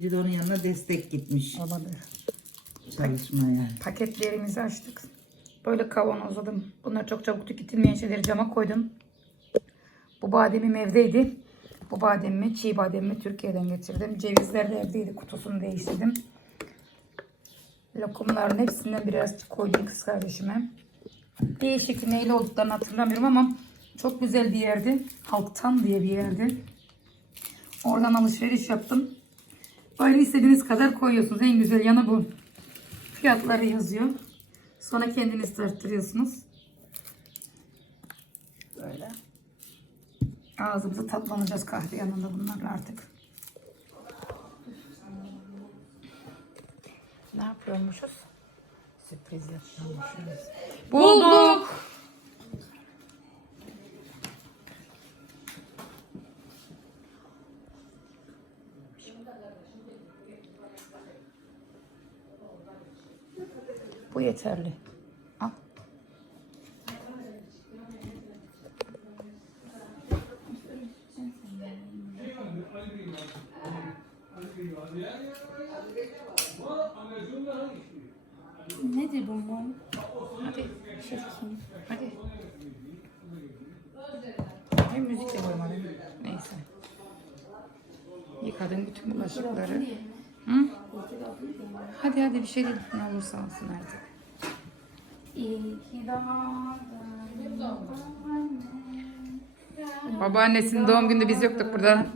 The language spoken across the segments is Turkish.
Bir de onun yanına destek gitmiş Olabilir. çalışmaya. Paketlerimizi açtık. Böyle kavanozladım. Bunlar çok çabuk tüketilmeyen şeyleri cama koydum. Bu bademim evdeydi. Bu bademimi, çiğ bademimi Türkiye'den getirdim. Cevizler de evdeydi. Kutusunu değiştirdim. Lokumların hepsinden biraz koydum kız kardeşime. Değişik neyle olduklarını hatırlamıyorum ama çok güzel bir yerdi. Halktan diye bir yerdi. Oradan alışveriş yaptım. Böyle istediğiniz kadar koyuyorsunuz. En güzel yanı bu. Fiyatları yazıyor. Sonra kendiniz tarttırıyorsunuz. Böyle. Ağzımızı tatlanacağız kahve yanında bunlarla artık. Ne yapıyormuşuz? Sürpriz yapıyormuşuz. Bulduk. Yeterli. Al. Nedir bu mum? Hadi. Çirkin. Hadi. Hem müzik de koymadım. Neyse. Yıkadım bütün bulaşıkları. Hı? Hadi hadi bir şey değil. Ne olursa olsun artık. İyi ki doğdun. Babaannesinin doğum gününde biz yoktuk burada.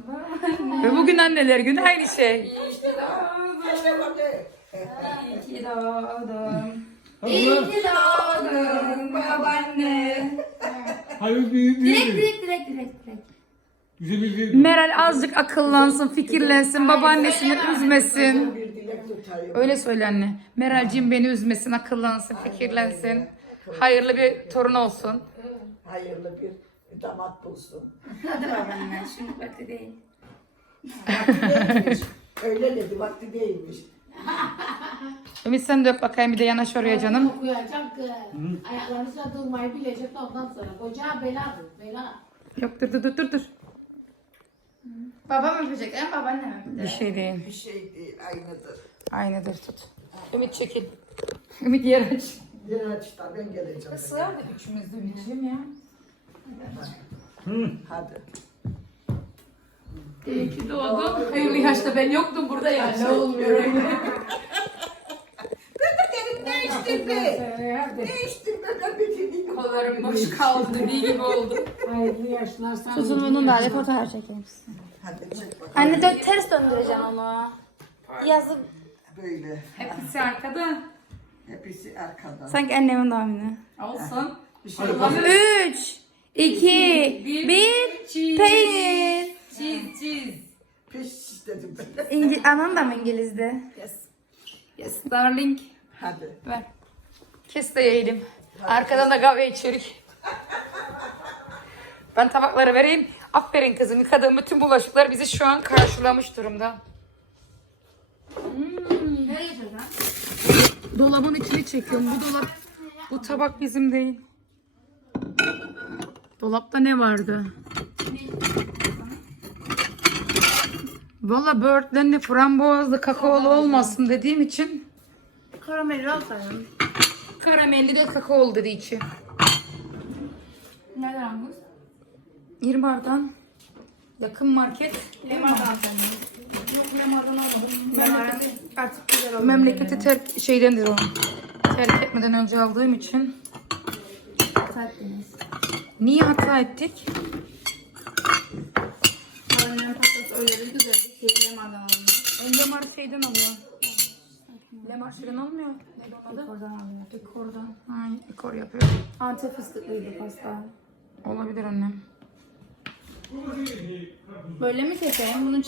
Ve bugün anneler günü aynı şey. İyi ki doğdun. Allah. ki doğdun babaanne. Hayır değil Direkt değil. direkt direkt direkt direkt. Güzel bir değil. Meral azıcık akıllansın, fikirlensin, babaannesini üzmesin. Bir. Öyle söyle anne. Meral'cim beni üzmesin, akıllansın, fikirlensin. Hayırlı bir torun olsun. Hayırlı bir damat bulsun. Hadi babaanne şimdi vakti değil. Vakti değilmiş. Öyle dedi vakti değilmiş. Ümit sen dök bakayım bir de yanaş oraya canım. Okuyacak kız. Ayaklarını sonra durmayı bilecek de ondan sonra. Koca beladır. Bela. Yok dur dur dur dur. dur. Babam öpecek değil mi babaannem Bir öpecek? şey değil. Bir şey değil aynıdır. Aynıdır tut. Ümit çekil. Ümit yer aç. Bir açıdan ben geleceğim. Sığar da üçümüz de Ümit'ciğim ya. Hadi. İyi ki doğdun. Hayırlı yaşta ben yoktum burada ya. Ne olmuyor. Değiştirme ben bir şey Kollarım boş kaldı dediği gibi oldu. Hayırlı yaşlar sana. Uzun bunun da hadi fotoğraf çekeyim. Hadi çek bakalım. Anne dön ters döndüreceğim onu. Yazık. Böyle. Hepsi arkada. Hepsi arkada. Sanki annemin doğum günü. Olsun. Bir şey Üç, iki, bir, Çiz. peynir. Çiz çiz. Piş istedim ben. İngil Anan da mı İngiliz'de? Yes. Yes darling. Hadi. Ver. Kes de yiyelim. Arkadan da kahve içerik. Ben tabakları vereyim. Aferin kızım. Yıkadığım bütün bulaşıklar bizi şu an karşılamış durumda. Ne yapıyorsun? Dolabın içini çekiyorum. Bu dolap, bu tabak bizim değil. Dolapta ne vardı? Valla böğürtlenli, frambuazlı, kakaolu olmasın dediğim için Karamelli olsaydım. karamelli de kakaolu dedi içi. Nereden aldınız? 20 bardan yakın market. Limondan Yok Lemar'dan almadım. Memleketi, Artık güzel oldu. memleketi terk şeydendir o. Terk etmeden önce aldığım için. Tatlınız. Niye hata ettik? Karamelli pastası öyle bir güzeldi ki limondan aldım. Ben Lemar şeyden alıyor. Lemar şeyden almıyor. Neydi onun adı? Oradan aldım. Ekor'dan. Ha, ekor yapıyor. Antep fıstıklıydı pasta. Olabilir annem. Böyle mi keseyim? Bunu.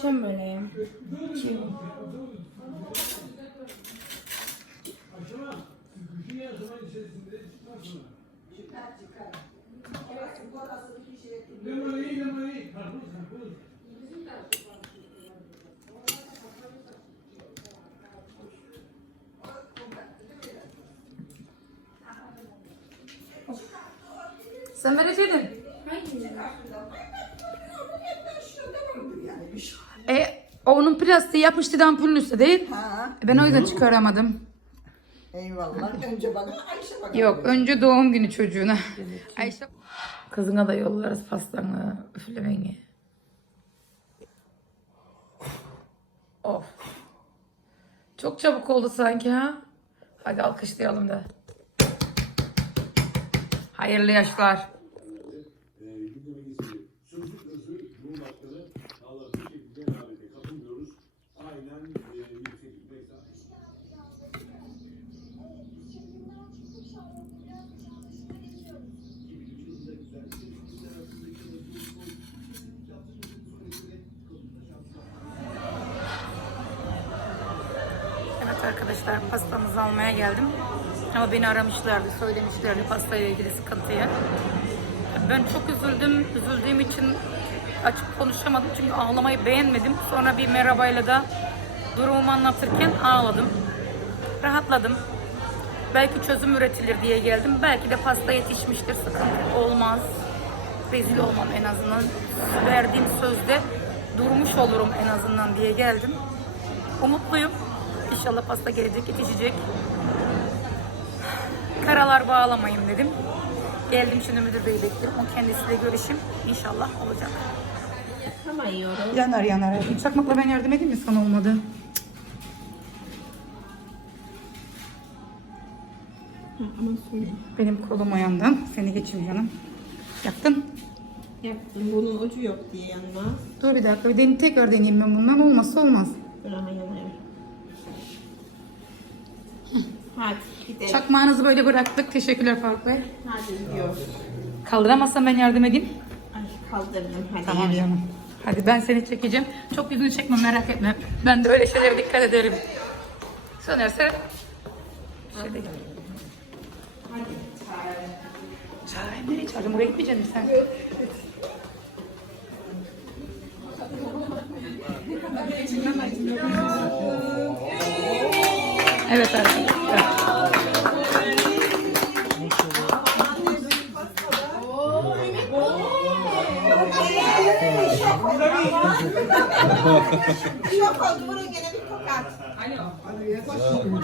Karpuz, karpuz. Sen vereceydin. Hayır. Yani bir şey. E, o onun plastiği yapıştı ampulün üstü değil. Ha, Ben o yüzden çıkaramadım. eyvallah. Önce bana Ayşe bakalım. Yok önce doğum günü çocuğuna. Ayşe. Kızına da yollarız pastanı, üflemeni. Of. Çok çabuk oldu sanki ha. Hadi alkışlayalım da. Hayırlı yaşlar. Almaya geldim. Ama beni aramışlardı, söylemişlerdi pastayla ilgili sıkıntıyı. Ben çok üzüldüm. Üzüldüğüm için açıp konuşamadım çünkü ağlamayı beğenmedim. Sonra bir merhabayla da durumumu anlatırken ağladım. Rahatladım. Belki çözüm üretilir diye geldim. Belki de pasta yetişmiştir, sıkıntı olmaz. Rezil olmam en azından. Verdiğim sözde durmuş olurum en azından diye geldim. Umutluyum. İnşallah pasta gelecek, yetişecek. Karalar bağlamayayım dedim. Geldim şimdi müdür beyi bekliyorum. O kendisiyle görüşüm inşallah olacak. Tamam yiyorum. Yanar yanar. Çakmakla ben yardım edeyim mi sana olmadı? Benim kolum ayağımdan. Seni geçeyim canım. Yaktın. Yaptım. Bunun ucu yok diye yanına. Dur bir dakika. Bir deneyim, tekrar deneyeyim ben bundan. Olmazsa olmaz. Ama yanayım. Hadi gidelim. Çakmağınızı böyle bıraktık. Teşekkürler Faruk Bey. Hadi gidiyoruz. Kaldıramazsam ben yardım edeyim. Ay kaldırdım. Hadi. Tamam canım. Hadi ben seni çekeceğim. Çok yüzünü çekme merak etme. Ben de öyle şeylere dikkat ederim. Sönerse şöyle gel. Çağırayım nereye çağıracağım? Oraya gitmeyecek misin sen? Evet arkadaşlar. Şok oldu. Buraya gene bir kokat.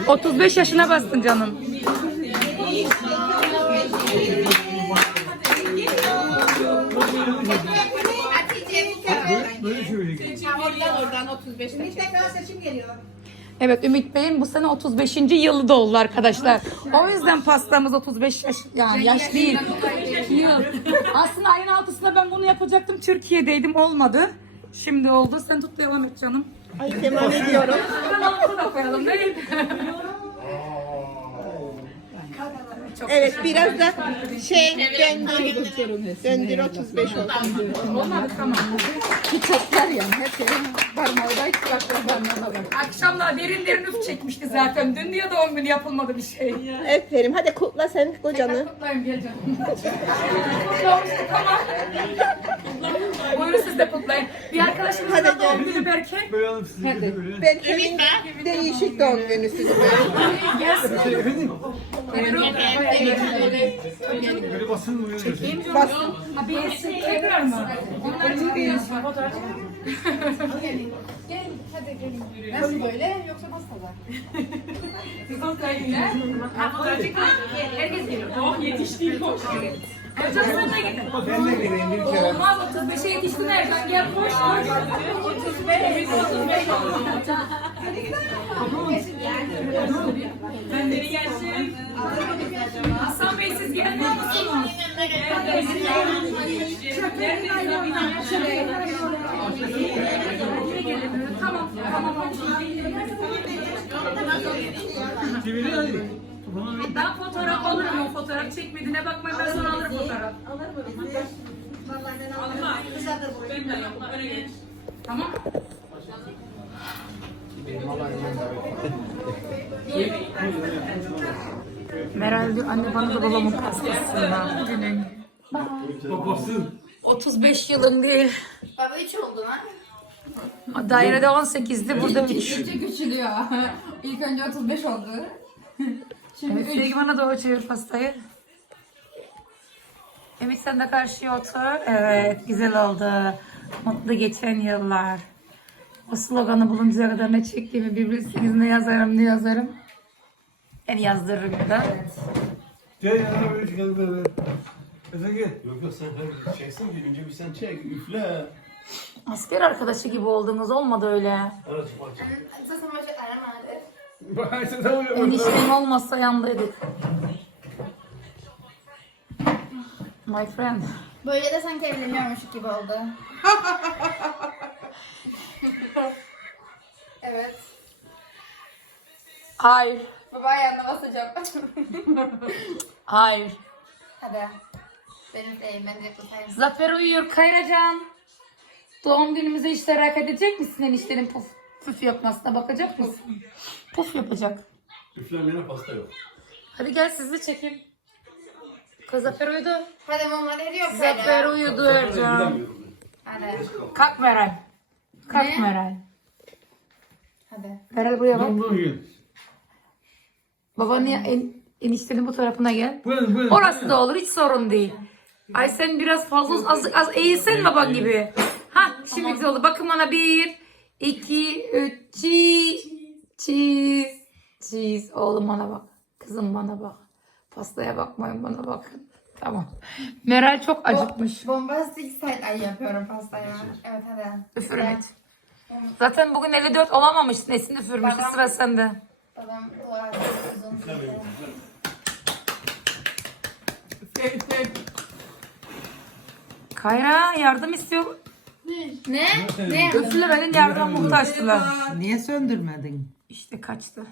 35 yaşına bastın canım. Hatice. Böyle söyleyeyim. Oradan oradan 35 Şimdi tekrar seçim geliyor. Evet Ümit Bey'in bu sene 35. yılı da oldu arkadaşlar. O yüzden pastamız 35 yaş yani yaş değil. Yıl. Aslında ayın altısında ben bunu yapacaktım. Türkiye'deydim olmadı. Şimdi oldu. Sen tut devam et canım. Ay devam ediyorum. Ben altı da koyalım değil? Çok Evet biraz da şey döndür. Döndür 35 olsun. olmadı tamam. Çiçekler yani. Hep parmağıyla çiçekler parmağına Akşamlar derin derin üf çekmişti zaten. Dün diye doğum günü yapılmadı bir şey. Aferin. Hadi kutla sen kocanı. Kutlayın gel canım. Kutlamıştık tamam. Buyurun siz de kutlayın. Bir arkadaşımız Hadi da gel. doğum günü Berke. Böyle böyle. Berke'nin değişik doğum günü sizi böyle. Efendim? Böyle basın mı? Basın. Esin tekrar mı? Onlar için fotoğraf Nasıl böyle yoksa masada? Ha fotoğraf çekin. Herkes geliyor. Oh yetişti. Hocam sen de gel. Ben de geleyim bir kere. Olmaz 35'e yetiştin Ercan gel koş koş. 35 35 oldu. Ben de gelsin. Hasan Bey siz gelmiyor musunuz? Tamam, tamam. Hadi. Ben fotoğraf alırım. O fotoğraf çekmediğine bakmayın. Ben sonra alırım fotoğraf. Tamam. Meral diyor anne bana da babamın pastasından günün. Babası. 35 yılın değil. Baba 3 oldu lan. Dairede 18'di burada 3. Üçe küçülüyor. İlk önce 35 oldu. Şimdi Evet, Sevgi bana doğru çevir pastayı. Ümit sen de karşıya otur. Evet güzel oldu. Mutlu geçen yıllar. O sloganı buluncaya kadar ne çektiğimi birbirine yazarım ne yazarım. Ben yazdırırım ya da. Gel yana böyle gel böyle. Efe gel. Yok yok sen çeksin ki önce bir sen çek üfle. Asker arkadaşı gibi oldunuz olmadı öyle. Araç. Bak sen de oluyor. Eniştem olmazsa yandaydık. My friend. Böyle de sanki evleniyormuş gibi oldu. evet. Hayır. Baba ayağına basacağım. Hayır. Hadi. Benim de evlenecek bu sayın. Zafer uyuyor Kayracan. Doğum günümüze iştirak edecek misin eniştenin puf, puf yapmasına bakacak mısın? Puf yapacak. Üflemeyene pasta yok. Hadi gel sizi çekeyim. Kız Zafer uyudu. Hadi mama ne diyor Zafer böyle? uyudu Ercan. Gidemiyorum ben. Hadi. Kalk Meral. Kalk Meral. Hadi. Meral buraya bak. Dur gel. Babanın ya- en, eniştenin bu tarafına gel. Buyurun buyurun. Orası da olur hiç sorun değil. Ay sen biraz fazla az, az eğilsen baban gibi. Ha şimdi güzel oldu. Bakın bana bir, iki, üç, cheese, cheese, cheese. Oğlum bana bak. Kızım bana bak. Pastaya bakmayın bana bakın. Tamam. Meral çok acıkmış. Bombastik side ay yapıyorum pastaya. Evet hadi. Üfürüm et. Zaten bugün 54 olamamışsın. Esin üfürmüş. Babam- Sıra sende. Babam dua ediyor, uzun süre. Kayra yardım istiyor. Ne? Ne? Üflemenin yardıma muhtaçtılar. Niye söndürmedin? İşte kaçtı.